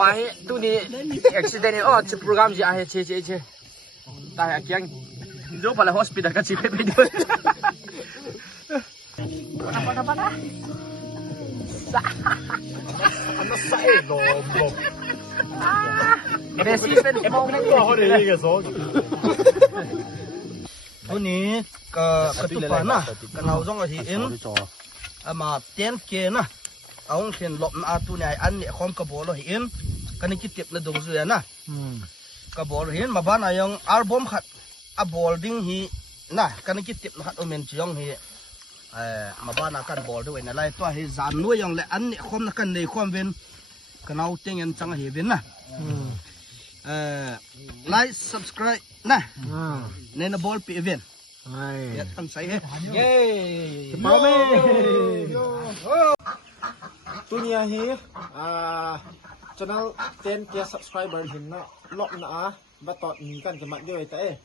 mai tu ni accident ni oh program je ah che tai kiang jo pala hospital ka chipe pe do apa ano sa lom Resipen mo na ko rin cái số. Tôi ní cả tụ pa na, cả nào giống là hiện mà tiền kia na, ông hiện lọm na tu này ăn nhẹ không cả bố lo hiện, cái này chỉ tiếp là đồng dưới na, cả bố lo hiện mà bạn này ông album khát, bolding hi na, cái này chỉ tiếp là khát ông mình chỉ ông hi, mà bạn nào cần ballด้วยนะไรตัวhi dàn nuôi ông lại ăn nhẹ không là cần này không viên, cái nào tiền anh chẳng hi viên na. Like subscribe nè nên là ball bị event nhất thân say hết bao mê tôi nhớ hi channel tên kia subscriber hình nó lọt nã và tọt mình cần cái mạnh điều ấy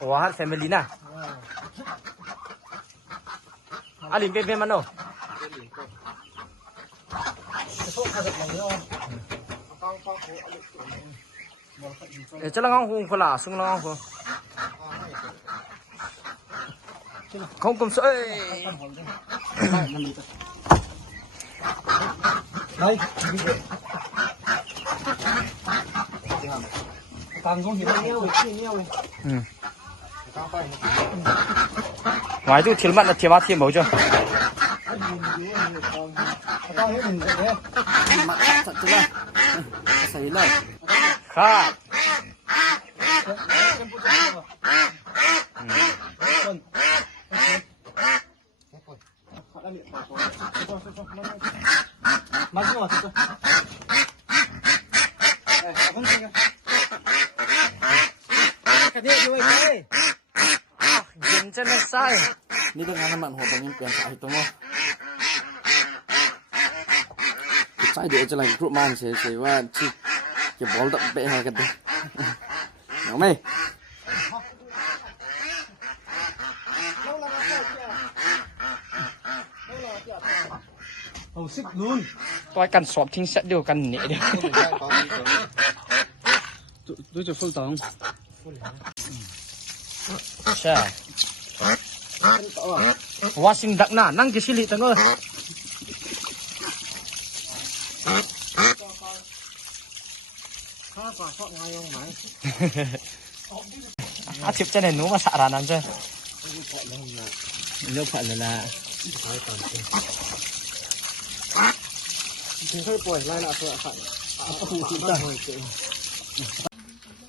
wah family na alin pe mano cho nó không phải là xung nó không cùng sợi đây càng giống hiện nhiều ngoài tu thiếu mặt là thiếu thêm màu chưa tao hết mình rồi mặt thật chứ là xảy lời khác mà gì mà thật không gì cái gì vậy đây nhìn chân nó saiนี่เป็นงานน้ำมันหัวบางยิ่งเปลี่ยนสายตรงนู้นใช่เดี๋ยวจะไล่กรุ๊ปมันเฉยๆว่าที่จะบอลตัดเปะอะไรกันดิเอาไหม hầu xích luôn coi cần sọp chính sẽ điều cần nhẹ đi tôiจะ full ตอง ใช่ว่าสิ่งดักหน้านั่งกิสิลิตังเอออาทิตย์จะไหนหนูมาสารานั้นจ้ะเลือกผ่านเลยละ ถึงค่อยปล่อยไล่ละตัวขัน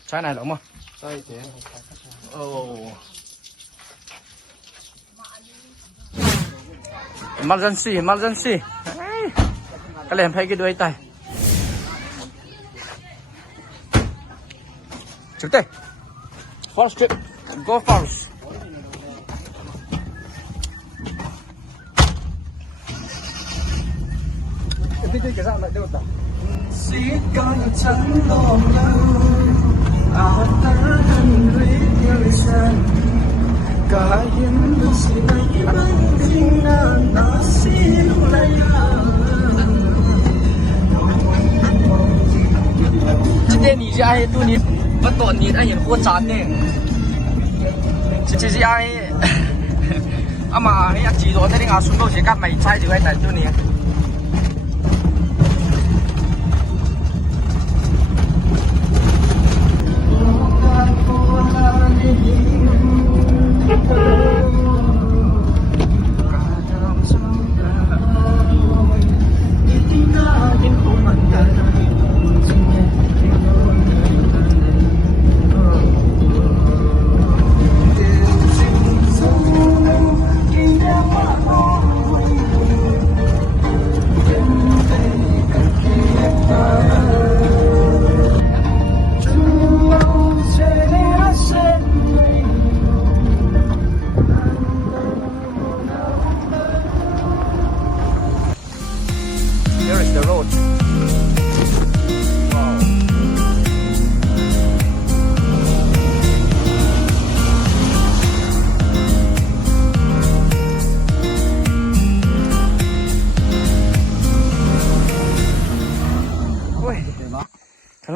ใช่ไหนหรอมั้ง ใช่เจ๊ โอ้emergencyก็เลยให้กันด้วยตายจุดเตะ first trip go firstพี่จะสั่งอะไรเดี๋ยวต่อ สีก่อนฉันลองแล้วอาตาหันรีบเยอะฉันกายเห็นดูสิในบ้านที่น่าหนาสีลุลายา今天你是爱多你不多你爱人过站呢，这是爱阿妈哎呀，记住这里阿孙都是干买菜就爱等多你。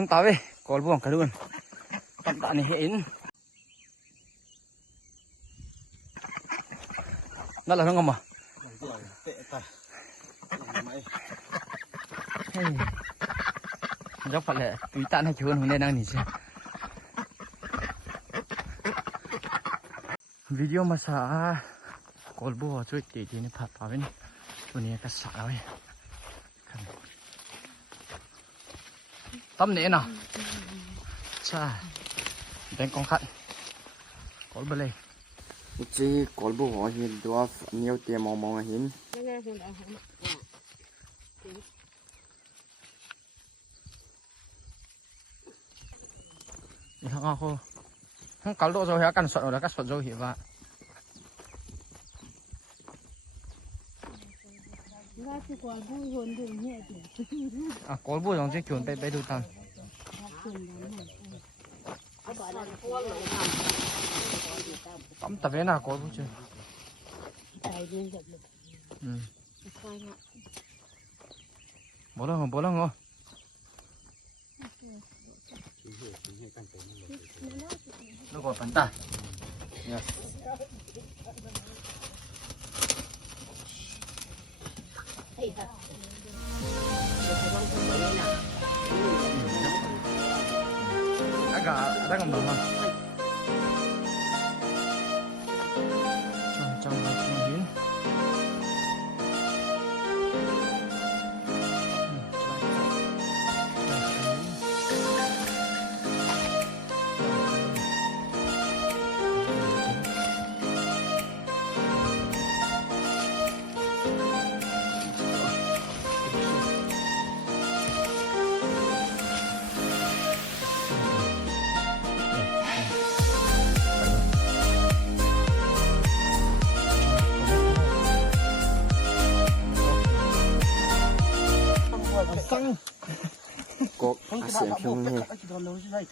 nung tawe kol buang kadun tam ta ni hin nó là nó ngầm à dốc phải là tùy tạn hay chứa hôm nay đang nghỉ chưa video mà sa col bùaជួយទីនេះផាត់វិញตัวนี้ก็สาแล้วต้มเนี่ยนะใช่เป็นกองขัดกอลไปเลยจีกอลบัวเห็นตัวเนียวเตียมองเห็นนี่ทั้งเขาทั้งกอลโดโซเฮียกันสดแล้วก็สดโซเฮียว่ากอลบัวต้องจะชวนไปดูตังต้มตะเวนน่ะกอลบัวเจ้บ่แล้วบ่แล้วลูกก็ปันตาเนี่ยagak ngembang lah cang mungkin có xiên chung này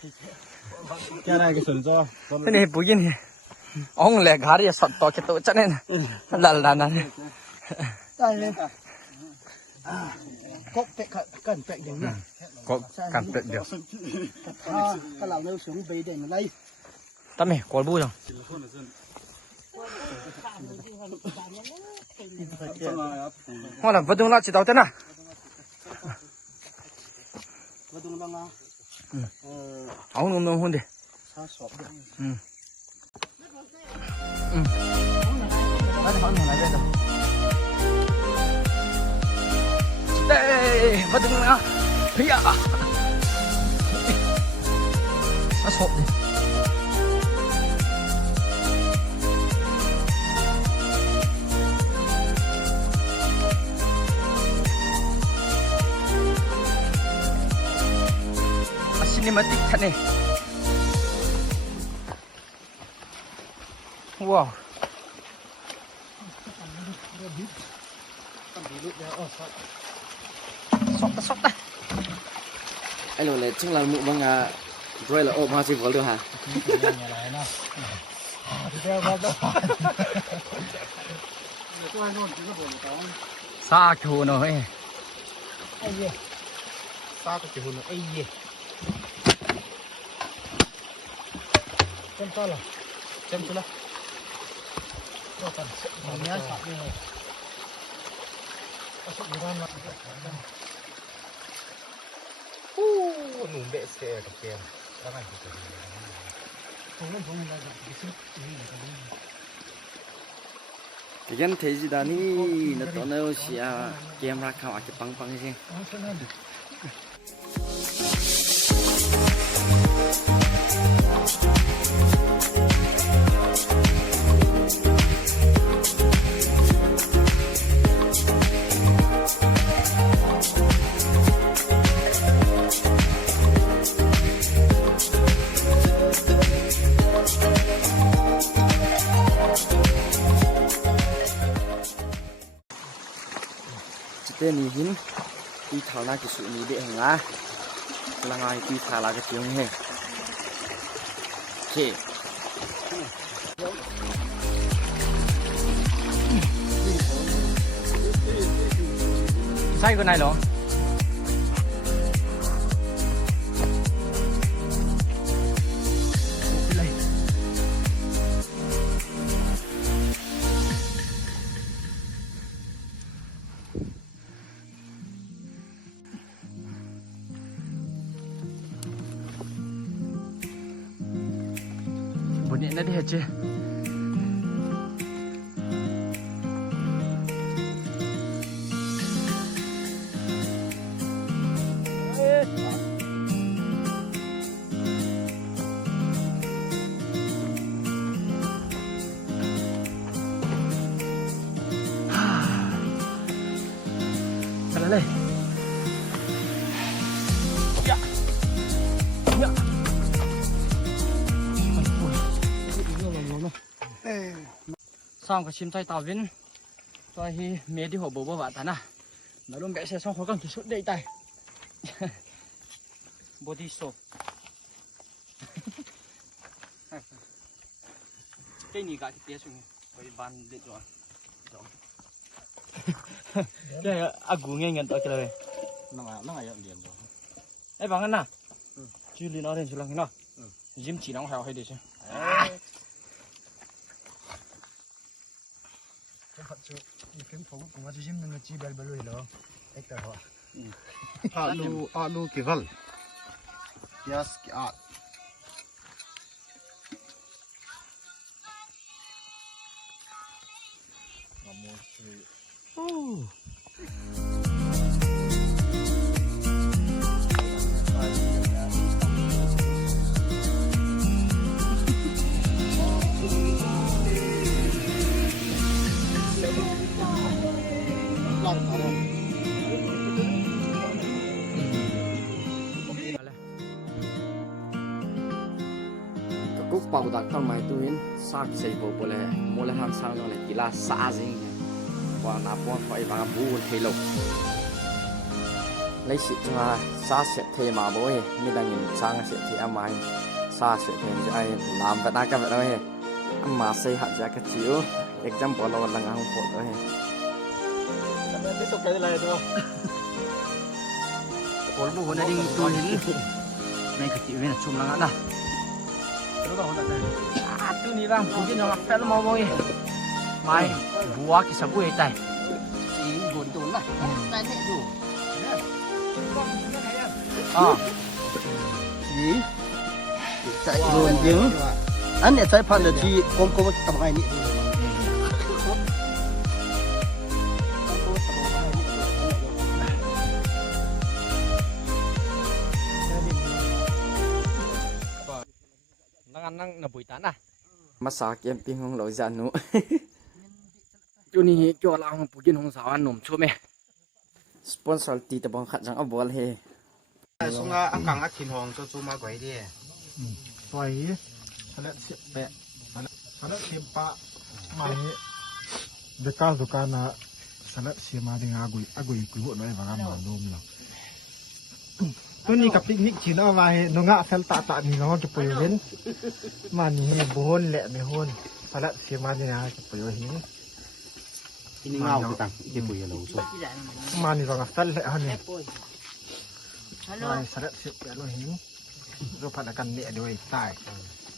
cái này cái sườn cho cái này bùi gì ông lẹ gà đi sọt to cái tội chắc nên là có cần bệnh được nhỉ có cần bệnh được cái lão nêu xuống về để lấy tao mày có bùi không hoa là vật dụng là chỉ tao thế nào ông nông hôn đi đây vật dụng là thấy à nó sộp đi cinematic thật này wow sọc đây anh lô này chắc là mụ băng rồi là ôm hoa chỉ có được hả xa chỗ nào ấy xa cái chỗ nào ấy gì xem to là xem chưa là nhá nụ bẹ xe cặp kèm đang ảnh cái gen thấy gì đó ni nó tao nói xia kem ra khảo cái băng băng gì tên này hin đi thảo la cái sự này để hàng á là ngay đi thảo la cái tiếng này chị sai cái này đó là đi hết chứ Cái này xong cái chim tay tàu viên tôi hi mẹ đi hộ bố bố vợ ta na nó luôn bé xe xong khó khăn thì suốt đây tay body soap cái này cả thì tiếc xuống phải bàn để rồi cái agu nghe nhận tới cái này nó ngày nhận liền rồi ấy bằng anh nào chưa lên nó lên chưa lần nào gym chỉ nóng hào hay đi chứ cái phật sự cái phố cũng có gym nhưng mà chỉ bel bel rồi đó cái tờ họ alu kival yes at cúc bảo đặt con máy tuin sạc xây bộ bộ lệ mua lại hàng sang rồi chỉ là xa dính và nạp bọn phải bằng bù thay lục lấy sự cho xa sẽ thay mà bố hè như đang nhìn sang sẽ thay âm ai xa sẽ thay cho ai làm vật đa cái vật đó hè mà xây hạt ra cái chiếu example là lần không phổ đó hè tiếp tục cái này thôi còn bố hôm nay đi tôi hình này cái chiếu này chùm lăng đó tu ni bang mungkin orang fel mau boy mai buah kisah gue tay buồn tốn là tai mẹ đủ gì chạy luôn chứ anh này chạy phần là chi con tầm hai nhỉ năng là buổi tán à masa camping hong lối ra nụ chỗ này chỗ lao hong bùi hong sao ăn nôm chua mẹ sponsor tí tập bóng khát rằng ở ball he xong ăn càng ăn thịt hồng cho chú ma quẩy đi quẩy salad xịt bẹ salad xiêm pa mai dekat dukana salad xiêm ma dengan agui keluar noi vagam malum lah tu ni kapik ni Cina mai nunga fel tak ni ngau cepoy wen mani ni bohon le me hon salad xiêm ma dengan cepoy hin ini ngau kita cepoy lo so mani vagam fel le han ni mai salad xiêm bẹ lo hin rồi phải là cần nhẹ đôi tài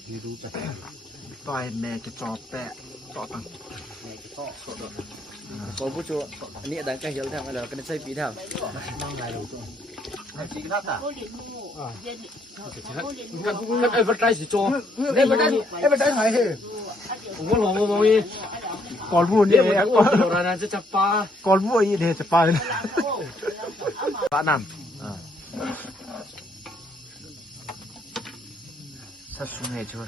đi rú bẹ tài mẹ cái trò bẹ trò tăng có bút chỗ nhẹ đáng cái hiểu theo là cái xây bí theo mang lại đầu chung chỉ cái đó cái advertise cho advertise hay hề cũng có lòng mong đi còn buồn đi còn rồi là sẽ pa còn vui để chập pa bạn nằm sắp xuống này chưa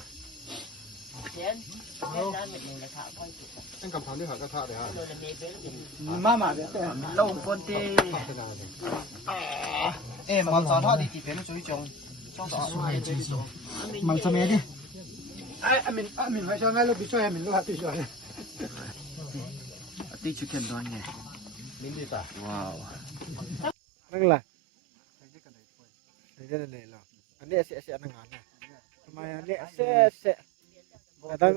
anh cầm pháo đi hỏi các thợ để hả mà lâu con tê em mà con gió thọ thì chỉ phải nó suy trồng trong gió mang cho mẹ đi mình phải cho mẹ lúc bị cho em mình lúc hạt tùy rồi tí chicken đó nhỉ đến đi ta wowนั่นแหละนี่นี่ล่ะอันนี้เสียนั่งงานนะทำไมอันนี้เสียแต่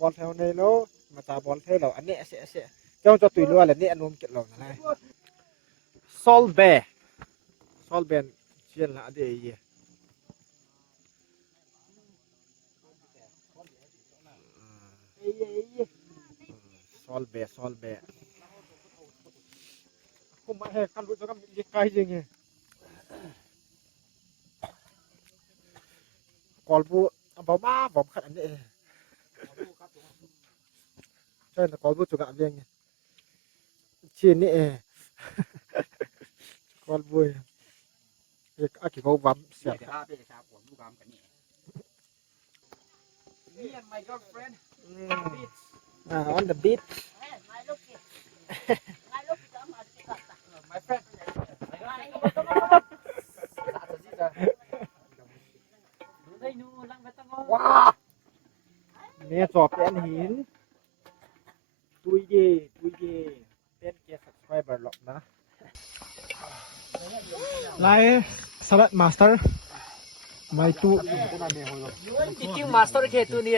บอลเทลในโลมาตาบอลเทลเราอันนี้เสียเจ้าจะตุยรัวเลยนี่อันนู้นเกิดหลงนะซอลเบนเชียนละเดียซอลเบผมมาให้กันรู้จักกันยิ่งไกลจริงไงกอลบูเอาบ้าผมขัดอันนี้ ใช่แต่ก่อนพูดจุกะเวียงชีนี่ก่อนบุยเอกอากิเขาวับเสีย Me and my girlfriend on the beach my friend ว้าเนี่ยสอบเป็นหินตุยเย่เป็นเกียร์ subscriber หรอกนะไลฟ์สลัดมาสเตอร์ไม่ตู้ eating master เคตัวนี้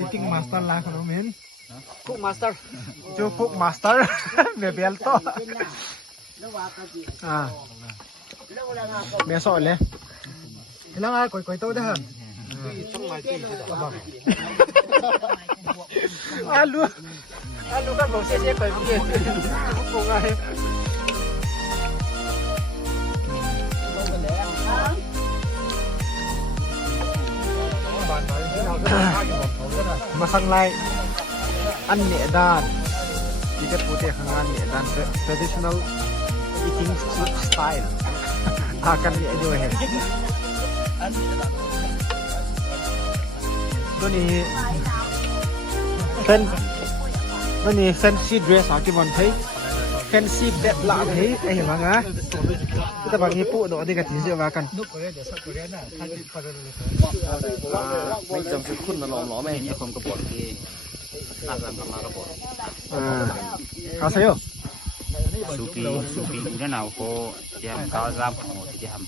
eating master ไลฟ์ขนมเห็น cook master จูคุกมาสเตอร์เมียเบลโต้เมียสอนเลยแล้วไงก่อยโต้ได้ฮะalu kan mau saya kayak begini bungai masang lai an ne dan jika putih hangan ne dan traditional eating style akan ne jo heตัวนี้เป็นตัวนี้ fancy dress หากี่วันเฮ้ย fancy เด็ดหลาเฮ้ยไอ้เห็นมั้งอ่ะแต่บางทีปุ๊ดอกที่กระถิ่นเสียว่ากัน ไม่จำชุดคุณมาลองหรอไม่เนี่ยคนกระบอกที่อาจารย์ทำมากระบอกเอาเสีย supi ina na ko jam ka ram ko jam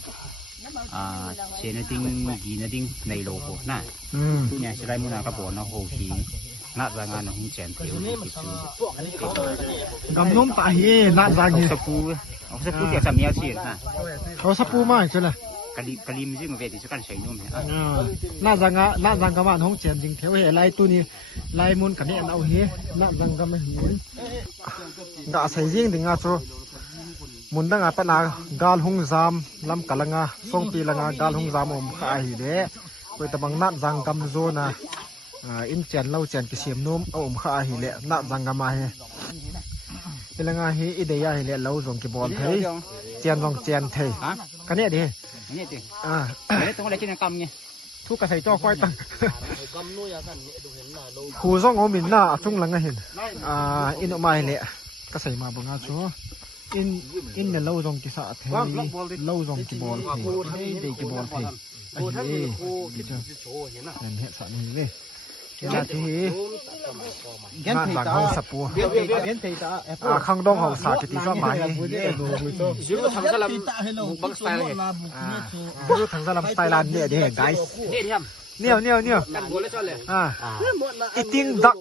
chena ting gi na ting nei lo ko na nya sai mu na ka bo na ho ki na za nga na hung chen teu ki su gam nom ta hi na za gi sa pu ti sa mia chi naเขาสับปูมาใช่ไหม kali mi jing ve ti kan sai nom ha น่าจังอ่ะน่าจังกับว่าห้องเจียนจริงเทวเฮไลตัวนี้ไลมุนกันนี่อันเอาเฮน่าจังกับไม่หินกะใส่ยิงถึงอ่ะโซมุนตั้งอ่ะปนากาลหงซามลำกะละงาส่งปีละงากาลหงซามอมขายเด้ไปตะบังน่าจังกับโซนะอินเจียนเล่าเจียนกิเสียมนุ่มเอาอมขายเละน่าจังกับมาเฮเป็นละงาเฮอิเดียเฮเละเล่าส่งกิบอลเทยเจียนส่งเจียนเทยกันเนี่ยดิ นี่ติเลยต้องอะไรกินกำไง ทุกกระใส่จ่อควายตังครูซ่องโอมินน่าจุงหลังเห็นอินออกมาเลยกระใส่มาบังอาชัวอินเนี่ยเล่าจงกิสะเทเล่าจงกิบอลเพเด็กกิบอลเพไอ้เฮ้ยนั่นเหตุสารนี่เลยนาทีน่าจังห้องสับปัวข้างดงห้องสากิติสมัยยูทางสลัมบังสไตล์เลยยูทางสลัมสไตล์ลานเนี่ยเดี๋ยวไกด์เนี่ยกันบัวเลยชอบเลยeating duck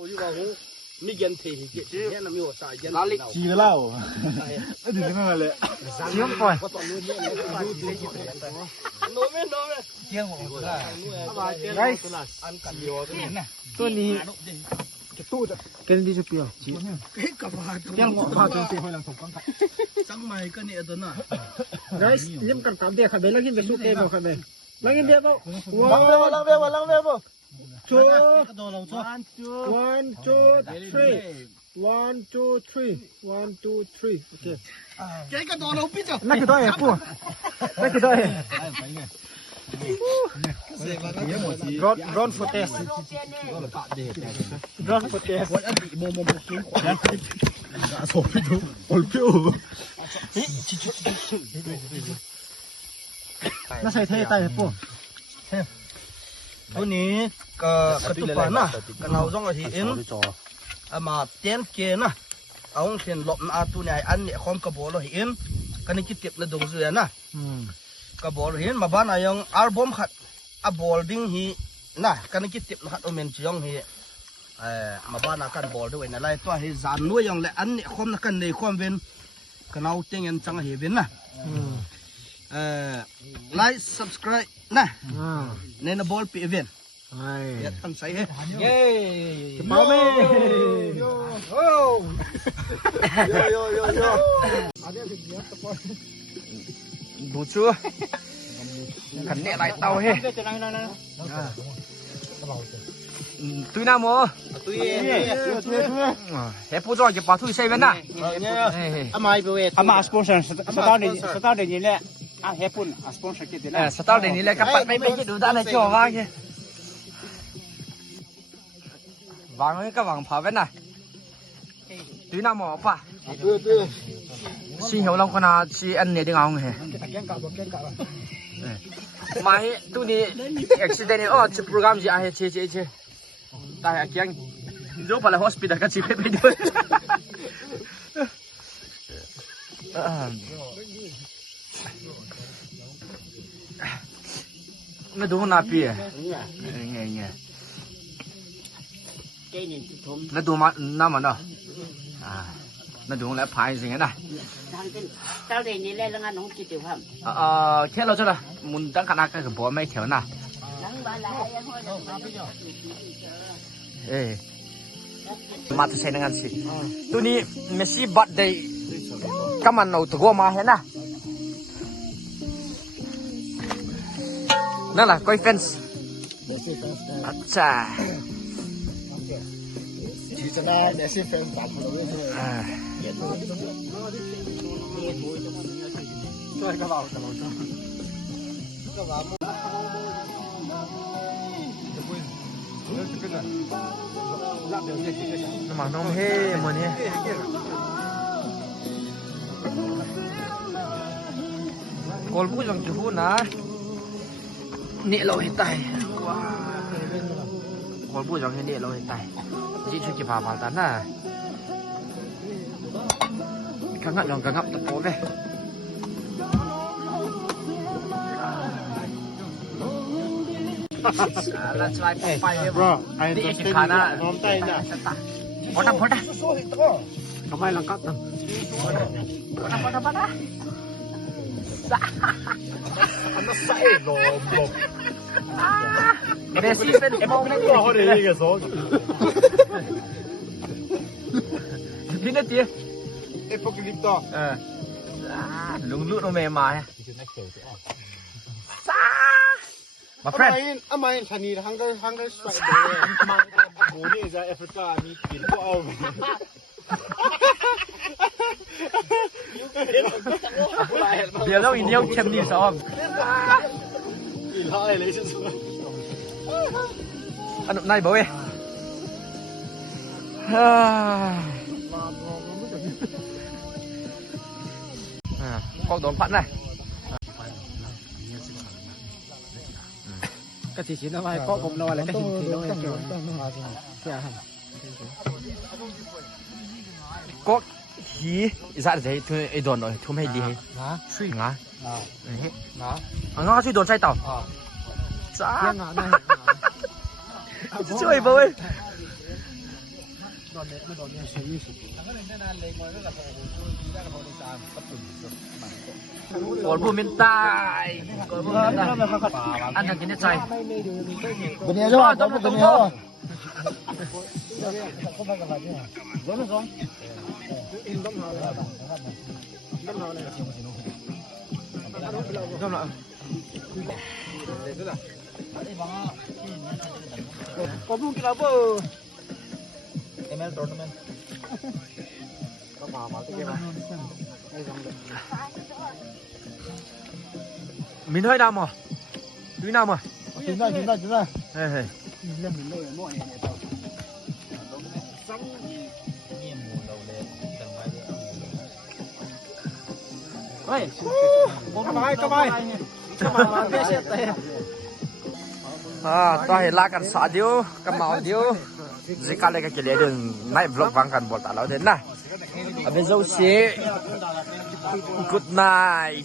มีเย็นทีเนี่ยน้ำอยู่สายเย็นจีเหล้าถึงนั่นเลยเชี่ยงปล่อยโน้มเที่ยงหัวไงตัวนี้จะตู้จะเป็นดีจะเปรี้ยวจีเที่ยงหัวพาตัวเตี้ยให้หลังถกกันจังไม่ก็เนี่ยตัวน่ะ guys ยิ้มกันกับเด็กขับเบลล์กินเป็นลูกเกมหรอขับเบลล์กินเบียร์ป่ะลังเบล 2 1 2 3 โอเคแกก็โดนเราปิดจ้ะนั่นคือตัวเองปุ๊นั่นคือตัวเองร้อนฟุตเตสร้อนฟุตเตสวันอดีตโมคิงสมไปดูโอลพิวน่าใส่เท่ใต้ปุ๊ตัวนี้ก็ตุปานะก็เราต้องเอาที่อินมาเตียนเกนะเอาเขียนลบมาตัวนี้อันนี้ความกระบอกเราเห็นกันนี่คิดเก็บในดงเสือนะกระบอกเราเห็นมาบ้านนายองอัลบั้มขัดอัลบอลดิ้งฮีนะกันนี่คิดเก็บขัดโอเมนจียองฮีมาบ้านนักการบอลด้วยนะไล่ตัวให้จานนู้ยังและอันนี้ความนักการในความเว้นกันเอาเตียงยันจังเห็นนะไลค์ subscribe นะในนบอลปีเวนเดี๋ยวทำใส่เฮ้ยเมาเม่โอ้ดูชัวขันเนี่ยไรเตาเฮ้对那么，对，还不着就把腿塞完呐。哎，阿妈不会，阿妈 sponsor สตาร์ทนี่แหละเฮปุ่นsponsor กินนะ哎，到这里来，个把没去卤蛋来叫我去。王那个王跑完呐，对那么吧。对，先后เราคนน่ะชีอันเนี่ยดึงเอาไงมาให้ตัวนี้ accident อ๋อจะโปรแกรมจะให้เช่ตายแกงดูไปเลย hospital ก็ชีไปด้วยไม่ดูหน้าพี่ไงแล้วดูมาหน้ามันเนาะนั่นดูแล้วพายสิ่งนั้นนะเจ้าเดนี่แหละแล้วงั้นน้องกินเดี๋ยวครับแค่เราจะละมุนตั้งขนาดกันกับบัวไม่เถียวนะมาตัวใช้ในงานสิตัวนี้เมสซี่บัดได้ก็มันเอาตัวมาเห็นนะนั่นแหละก้อยเฟนส์อาจารย์其实呢，那些分打出来的时候，这个老个老张，这玩意，这不，这个呢，那表现这个啥？那马东嘿，么呢？กอลผู้จังจูนะเนี่ยเราเห็นตายว้ากอลผู้จังเนี่ยเราเห็นตายจีช่วยจีพาพาตาน่ะกังงับลองกังงับตะโพเลยลาสไลด์ไปเลยบรอไอ้ที่ขาหน้าน้องใต้น่ะพอดะทำไมลังกัดตั้งพอดะอันนั้นใส่ลมเมสซี่เป็นมองไม่ก็เขาได้ยินกันสองพี่นาทีเอฟกิลิปต่อลุงลุโนเมมามาเฟรนทำไมชนีทั้งได้ใส่เลยมันโหนี่จะแอฟริกามีกินก็เอาเดี๋ยวเราอินเดียเข้มนี่ซ้อมอีล่าอะไรเลยใช่ไหมอันไหนบ่เว้ยก็โดนพัดนะก็ที่ชิ้นเอาไว้ก็ผมนอนอะไรก็ชิ้นเอาไว้ก็หีอีสัตว์จะทุ่มไอ้โดนหน่อยทุ่มให้ดีช่วยงางาช่วยโดนใส่เต่าจ้าช่วยบ่เว้ยกอลบูมินตายอันนั้นกินได้ใจวันนี้ก็ต้องเป็นนี้ก็บุกกินแล้วบ่ML tournament ก็มาที่ไหนมินให้ดำอ่ะดูน้ำอ่ะกินได้เฮ้ยเฮ้ยก็ไปตัวเห็นลากันสาเดียวกันเมาเดียวสิการเลยก็เกลียดไม่บล็อกฟังกันบอลตาเราเด่นนะเอาเป็นโซ่เสีย good night